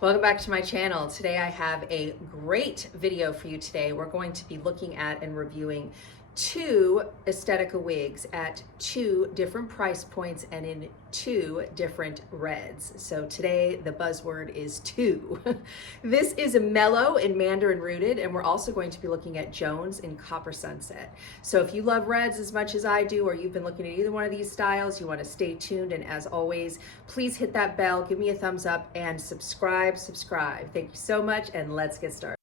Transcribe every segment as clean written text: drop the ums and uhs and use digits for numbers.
Welcome back to my channel. Today I have a great video for you today. We're going to be looking at and reviewing two Estetica wigs at two different price points and in two different reds. So today the buzzword is two. This is a Mellow in Mandarin rooted, and we're also going to be looking at Jones in Copper Sunset. So if you love reds as much as I do, or you've been looking at either one of these styles, you want to stay tuned. And as always, please hit that bell, give me a thumbs up, and subscribe. Thank you so much, and let's get started.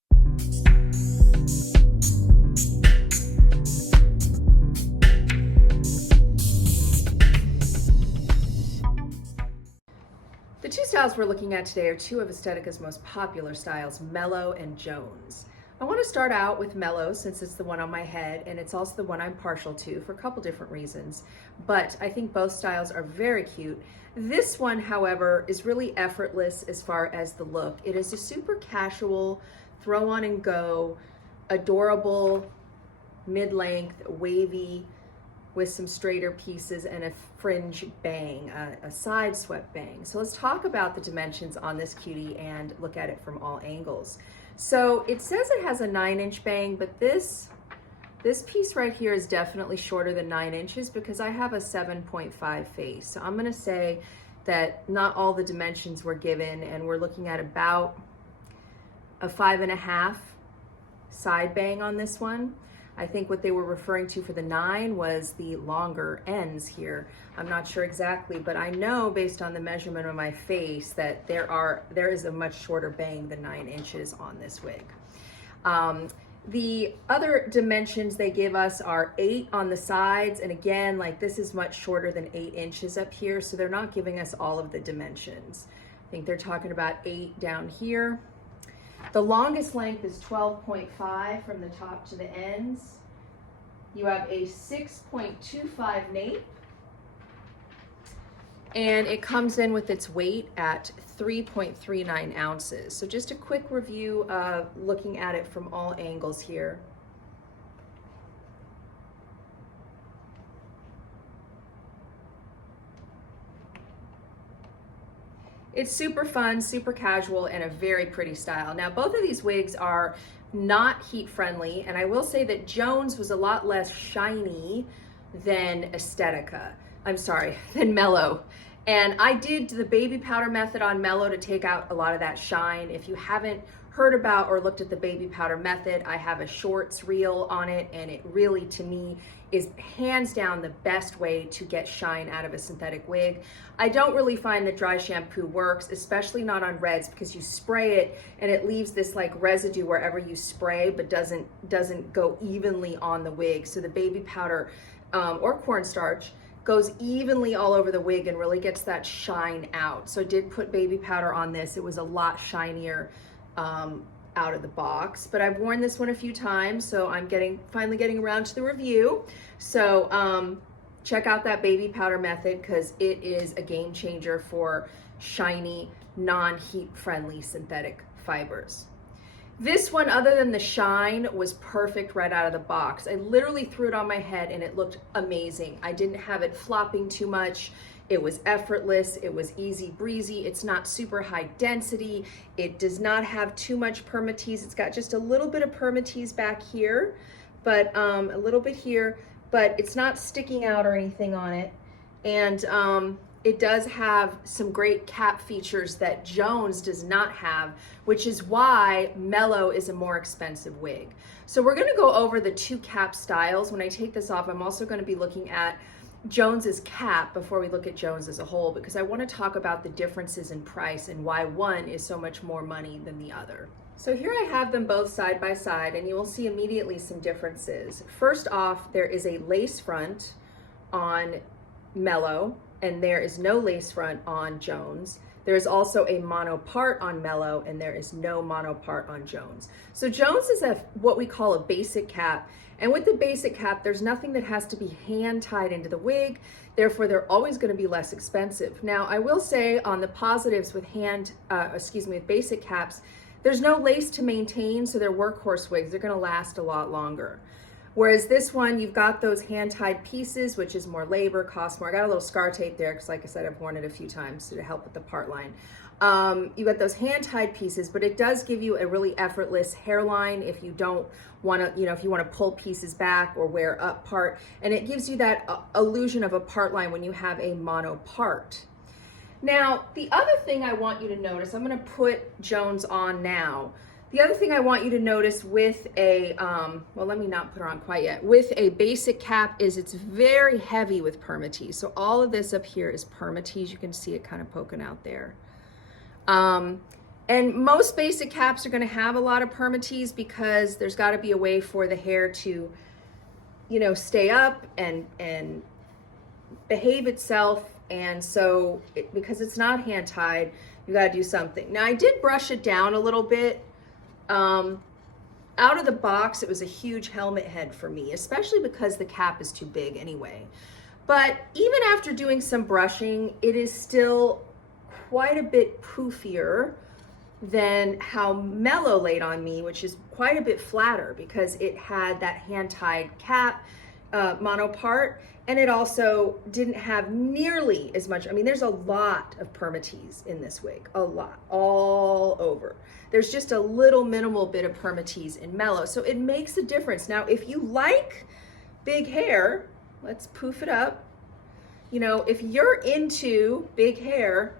The two styles we're looking at today are two of Estetica's most popular styles, Mellow and Jones. I want to start out with Mellow since it's the one on my head, and it's also the one I'm partial to for a couple different reasons, but I think both styles are very cute. This one, however, is really effortless as far as the look. It is a super casual, throw on and go, adorable, mid-length, wavy, with some straighter pieces and a fringe bang, a side swept bang. So let's talk about the dimensions on this cutie and look at it from all angles. So it says it has a 9-inch bang, but this piece right here is definitely shorter than 9 inches because I have a 7.5 face. So I'm gonna say that not all the dimensions were given, and we're looking at about a 5.5 side bang on this one. I think what they were referring to for the 9 was the longer ends here. I'm not sure exactly, but I know based on the measurement of my face that there is a much shorter bang than 9 inches on this wig. The other dimensions they give us are 8 on the sides, and again, like this is much shorter than 8 inches up here, so they're not giving us all of the dimensions. I think they're talking about 8 down here. The longest length is 12.5 from the top to the ends. You have a 6.25 nape, and it comes in with its weight at 3.39 ounces. So just a quick review of looking at it from all angles here. It's super fun, super casual, and a very pretty style. Now, both of these wigs are not heat friendly, and I will say that Jones was a lot less shiny than than Mellow. And I did the baby powder method on Mellow to take out a lot of that shine. If you haven't heard about or looked at the baby powder method, I have a shorts reel on it, and it really, to me, is hands down the best way to get shine out of a synthetic wig. I don't really find that dry shampoo works, especially not on reds, because you spray it and it leaves this like residue wherever you spray, but doesn't go evenly on the wig. So the baby powder or cornstarch goes evenly all over the wig and really gets that shine out. So I did put baby powder on this. It was a lot shinier out of the box, but I've worn this one a few times, so I'm finally getting around to the review. So check out that baby powder method because it is a game changer for shiny, non-heat friendly synthetic fibers. This one, other than the shine, was perfect right out of the box. I literally threw it on my head and it looked amazing. I didn't have it flopping too much. It was effortless, it was easy breezy, it's not super high density, it does not have too much permatease. It's got just a little bit of permatease back here, but a little bit here, but it's not sticking out or anything on it. And it does have some great cap features that Jones does not have, which is why Mellow is a more expensive wig. So we're gonna go over the two cap styles. When I take this off, I'm also gonna be looking at Jones's cap before we look at Jones as a whole, because I want to talk about the differences in price and why one is so much more money than the other. So here I have them both side by side, and you will see immediately some differences. First off, there is a lace front on Mellow, and there is no lace front on Jones. There is also a mono part on Mellow, and there is no mono part on Jones. So Jones is what we call a basic cap. And with the basic cap, there's nothing that has to be hand tied into the wig. Therefore, they're always going to be less expensive. Now, I will say on the positives with with basic caps, there's no lace to maintain, so they're workhorse wigs. They're going to last a lot longer. Whereas this one, you've got those hand-tied pieces, which is more labor, costs more. I got a little scar tape there because, like I said, I've worn it a few times to help with the part line. You got those hand-tied pieces, but it does give you a really effortless hairline if you don't want to, if you want to pull pieces back or wear up part. And it gives you that illusion of a part line when you have a mono part. Now, the other thing I want you to notice, I'm going to put Jones on now. The other thing I want you to notice with a, well, let me not put her on quite yet, with a basic cap is it's very heavy with permatease. So all of this up here is permatease. You can see it kind of poking out there. And most basic caps are going to have a lot of permatease because there's got to be a way for the hair to, stay up and behave itself. And so because it's not hand tied, you got to do something. Now I did brush it down a little bit. Out of the box, it was a huge helmet head for me, especially because the cap is too big anyway. But even after doing some brushing, it is still quite a bit poofier than how Mellow laid on me, which is quite a bit flatter because it had that hand-tied cap mono part, and it also didn't have nearly as much. I mean, there's a lot of permatease in this wig, a lot, all over. There's just a little minimal bit of permatease in Mellow, so it makes a difference. Now, if you like big hair, let's poof it up. If you're into big hair,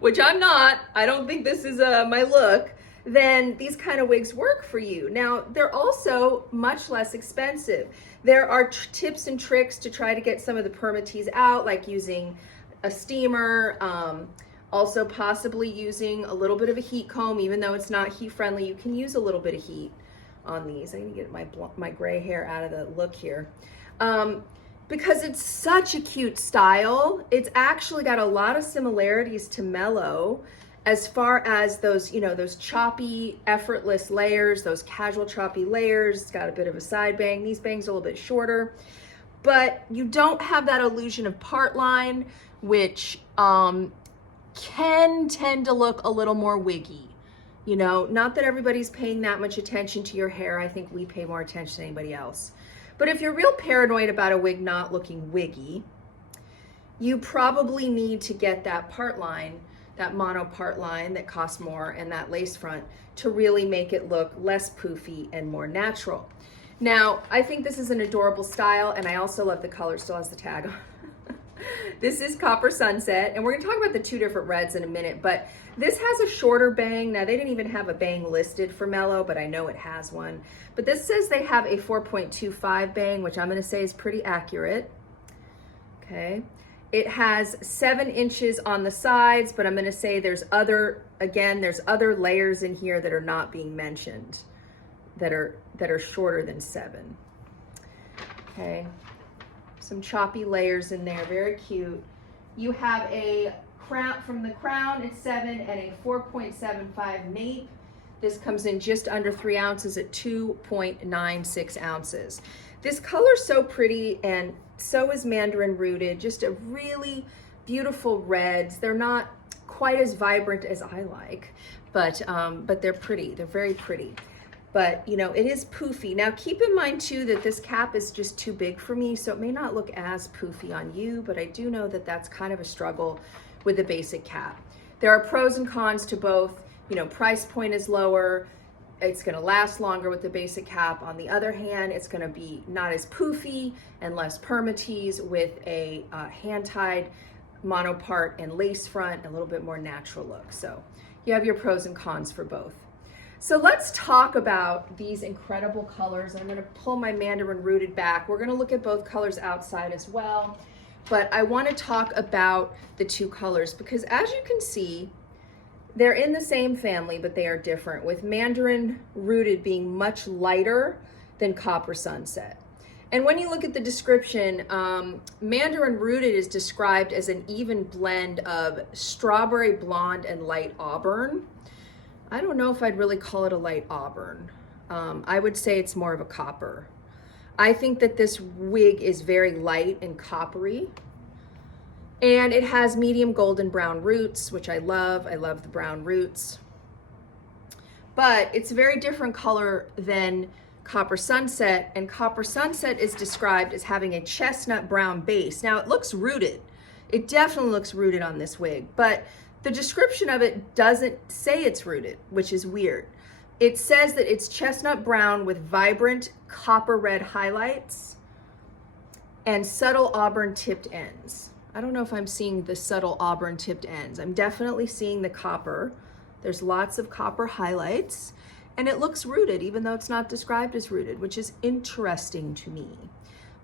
which I'm not, I don't think this is my look, then these kind of wigs work for you. Now, they're also much less expensive. There are tips and tricks to try to get some of the permatease out, like using a steamer, also possibly using a little bit of a heat comb. Even though it's not heat friendly, you can use a little bit of heat on these. I need to get my gray hair out of the look here. Because it's such a cute style. It's actually got a lot of similarities to Mellow as far as those, those choppy, effortless layers, those casual choppy layers. It's got a bit of a side bang. These bangs are a little bit shorter, but you don't have that illusion of part line, which can tend to look a little more wiggy. Not that everybody's paying that much attention to your hair. I think we pay more attention than anybody else. But if you're real paranoid about a wig not looking wiggy, you probably need to get that part line, that mono part line that costs more, and that lace front to really make it look less poofy and more natural. Now, I think this is an adorable style, and I also love the color. Still has the tag on. This is Copper Sunset, and we're going to talk about the two different reds in a minute, but this has a shorter bang. Now, they didn't even have a bang listed for Mellow, but I know it has one. But this says they have a 4.25 bang, which I'm going to say is pretty accurate. Okay. It has 7 inches on the sides, but I'm going to say there's other layers in here that are not being mentioned that are shorter than 7. Okay. Some choppy layers in there, very cute. You have a crown, from the crown it's 7 and a 4.75 nape. This comes in just under 3 ounces at 2.96 ounces. This color's so pretty, and so is Mandarin Rooted, just a really beautiful reds. They're not quite as vibrant as I like, but they're pretty, they're very pretty. But it is poofy. Now keep in mind too that this cap is just too big for me, so it may not look as poofy on you, but I do know that that's kind of a struggle with the basic cap. There are pros and cons to both. Price point is lower. It's gonna last longer with the basic cap. On the other hand, it's gonna be not as poofy and less permatease with a hand-tied mono part and lace front, a little bit more natural look. So you have your pros and cons for both. So let's talk about these incredible colors. I'm going to pull my Mandarin Rooted back. We're going to look at both colors outside as well. But I want to talk about the two colors because, as you can see, they're in the same family, but they are different, with Mandarin Rooted being much lighter than Copper Sunset. And when you look at the description, Mandarin Rooted is described as an even blend of strawberry blonde and light auburn. I don't know if I'd really call it a light auburn. I would say it's more of a copper. I think that this wig is very light and coppery. And it has medium golden brown roots, which I love. I love the brown roots. But it's a very different color than Copper Sunset. And Copper Sunset is described as having a chestnut brown base. Now, it looks rooted. It definitely looks rooted on this wig, but the description of it doesn't say it's rooted, which is weird. It says that it's chestnut brown with vibrant copper red highlights and subtle auburn tipped ends. I don't know if I'm seeing the subtle auburn tipped ends. I'm definitely seeing the copper. There's lots of copper highlights, and it looks rooted even though it's not described as rooted, which is interesting to me.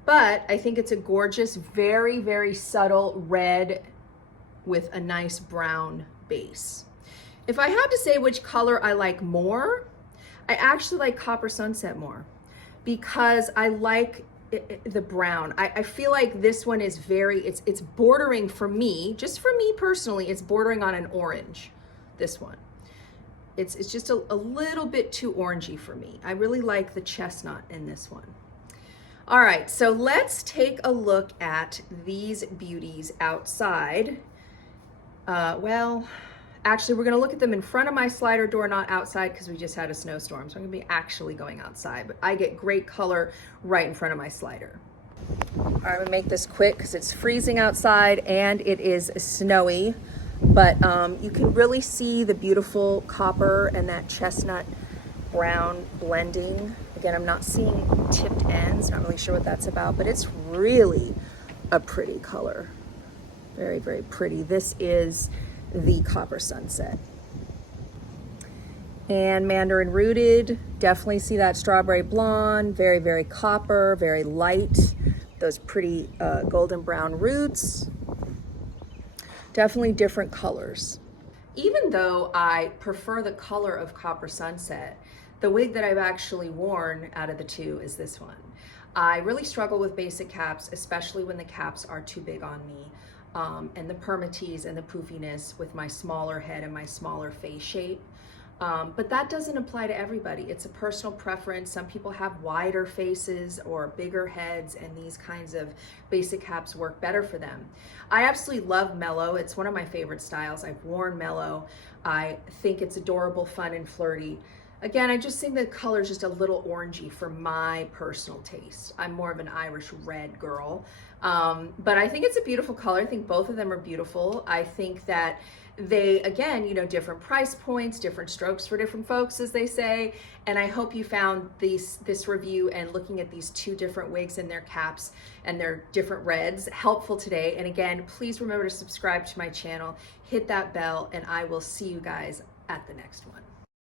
But I think it's a gorgeous, very, very subtle red with a nice brown base. If I had to say which color I like more, I actually like Copper Sunset more because I like the brown. I feel like this one is it's bordering for me, just for me personally, it's bordering on an orange, this one. It's just a little bit too orangey for me. I really like the chestnut in this one. All right, so let's take a look at these beauties outside. Well, actually, we're gonna look at them in front of my slider door, not outside, because we just had a snowstorm. So I'm gonna be actually going outside, but I get great color right in front of my slider. All right, I'm gonna make this quick because it's freezing outside and it is snowy, but you can really see the beautiful copper and that chestnut brown blending. Again, I'm not seeing tipped ends, not really sure what that's about, but it's really a pretty color. Very, very pretty. This is the Copper Sunset. And Mandarin Rooted, definitely see that strawberry blonde, very, very copper, very light. Those pretty golden brown roots. Definitely different colors. Even though I prefer the color of Copper Sunset, the wig that I've actually worn out of the two is this one. I really struggle with basic caps, especially when the caps are too big on me. And the permatease and the poofiness with my smaller head and my smaller face shape. But that doesn't apply to everybody. It's a personal preference. Some people have wider faces or bigger heads, and these kinds of basic caps work better for them. I absolutely love Mellow. It's one of my favorite styles. I've worn Mellow. I think it's adorable, fun, and flirty. Again, I just think the color is just a little orangey for my personal taste. I'm more of an Irish red girl. But I think it's a beautiful color. I think both of them are beautiful. I think that they, again, you know, different price points, different strokes for different folks, as they say. And I hope you found this review and looking at these two different wigs and their caps and their different reds helpful today. And again, please remember to subscribe to my channel, hit that bell, and I will see you guys at the next one.